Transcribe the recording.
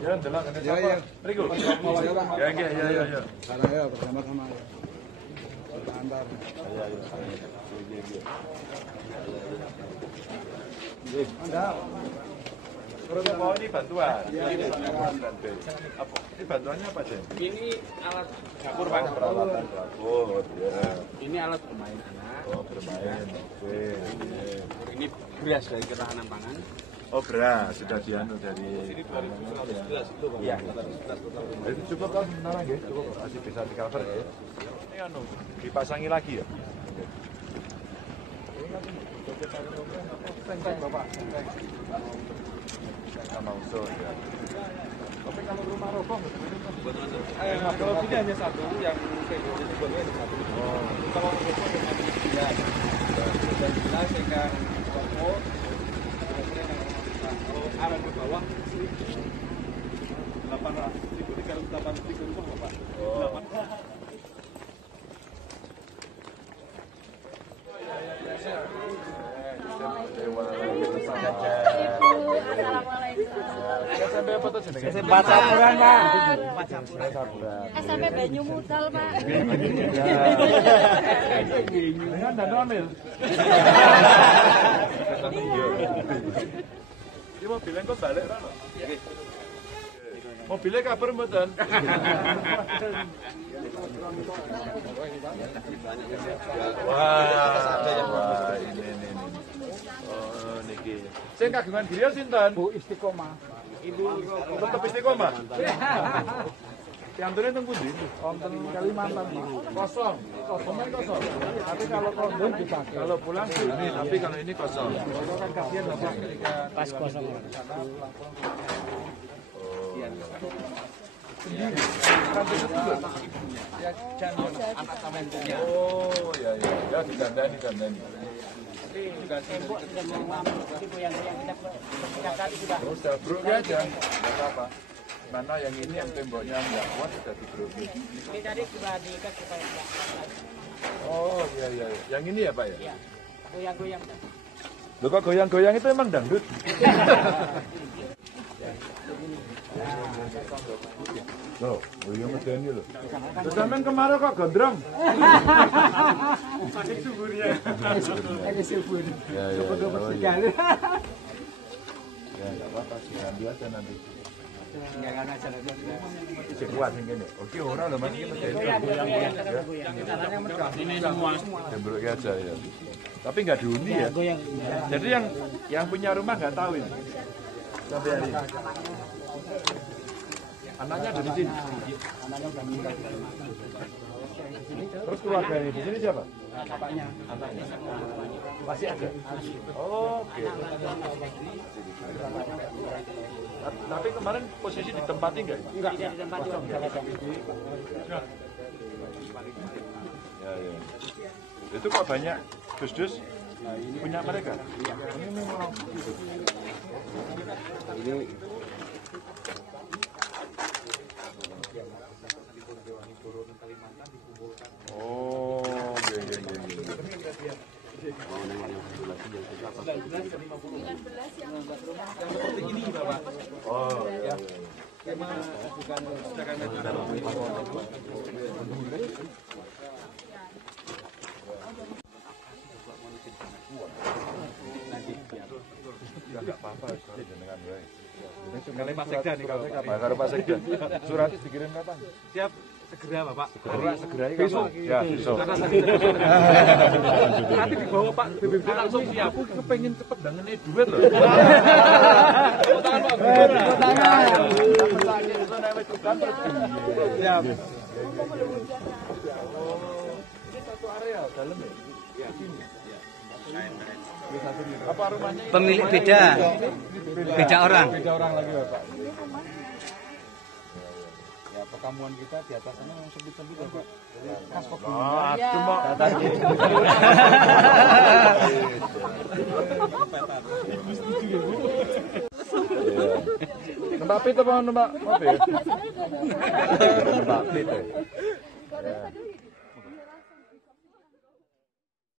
Ya, delok kene sapa? Mriku. Ya, nggih, ya. Saya bersama-sama ya. Antar. Ya. Nggih. Oh, ini bantuan. Apa? Ini bantuannya apa, Jen? Ini alat dapur, Pak. Pak. Peralatan dapur, ya. Ini alat bermain anak. Oh, bermain. Oke. Ini beras dari ketahanan pangan. Oh, beras sudah dianu dari. Ini 2011 itu, Pak. Iya. Itu cukup kan sementara nggih? Cukup masih bisa di-cover ya. Ini anu dipasangi lagi ya? Sengkeng Bapak, sengkeng. Sama usul ya. Tapi kalau rumah roboh Kalau ini hanya satu yang kayak gini sebelumnya ada satu. Oh. Kalau roboh dengan 9 sehingga roboh kalau arah ke bawah 800.383 rumah Bapak. Oh. SMP apa tuh jenenge? SMP Campuran, Pak. SMP Banyu Mudal, Pak. Dengan dan Amil. Ini mobilnya kok balik kan? Mobilnya kabar mboten? Wah, ini. Oh, niki. Sing kagungan griya sinten? Bu Istiqomah. Ibu Tetep istiqomah. Piantune teng pundi? Wonten Kalimantan. Kosong. Kosongnya kosong. Tapi kalau kondom dipakai. Kalau pulang ini, tapi kalau ini kosong. Kalau kan kasihan Bapak. pas kosong. Ya anak tamannya. Oh, ya. Ya, digandani. Tembok sudah mau tipe yang kita tadi sudah. Oh, sudah broknya aja. Enggak apa-apa. Mana yang ini yang temboknya enggak kuat sudah dibroki. Ini tadi sudah diikat supaya tidak. Oh, iya. Yang ini ya, Pak ya? Ya, goyang-goyang. Loh kok goyang-goyang itu emang dangdut? Loh, iya medeni loh. Sampeyan kemarau kok gondrong? Sakit suburnya. Sakit subur. Ya. Dapat sekali. Ya, enggak apa-apa sih, ambil aja nanti. Enggak kan aja. Sing kuat sing kene. Oke, ora lho Mas, iki medeni. Caranya megah. Ini semua. Jembroki aja ya. Tapi nggak dihuni ya. Jadi yang punya rumah nggak tahu ini. Sampai hari ini. Anaknya ada di sini. Anaknya udah meninggal. Terus keluarga ini di sini siapa? Bapaknya. Anaknya. Masih ada? Oke. Tapi kemarin posisi ditempati nggak? Enggak. Tidak ditempati. Ya. Itu kok banyak dus-dus punya mereka? Ini memang. Ini Oh, iya. Seperti ini Bapak. Oh, ya. Bukan Enggak apa-apa, jenengan wae. Kali Pak Sekda nih kalau Karo Pak Sekda. Surat dikirim kapan? siap segera Bapak. Segera besok. Ya, besok. Nanti dibawa Pak BBB langsung siap. Aku kepengen cepet dangene duit loh. Tepuk tangan Pak. Siap. Ini satu area dalam ya? Iya. Apa rumahnya? Pemilik beda orang. beda orang lagi Bapak. Ya perkampungan kita di atas sana memang sempit-sempit ya Pak. Jadi khas pegunungan. Cuma numpak pit apa numpak mobil? Numpak pit ya.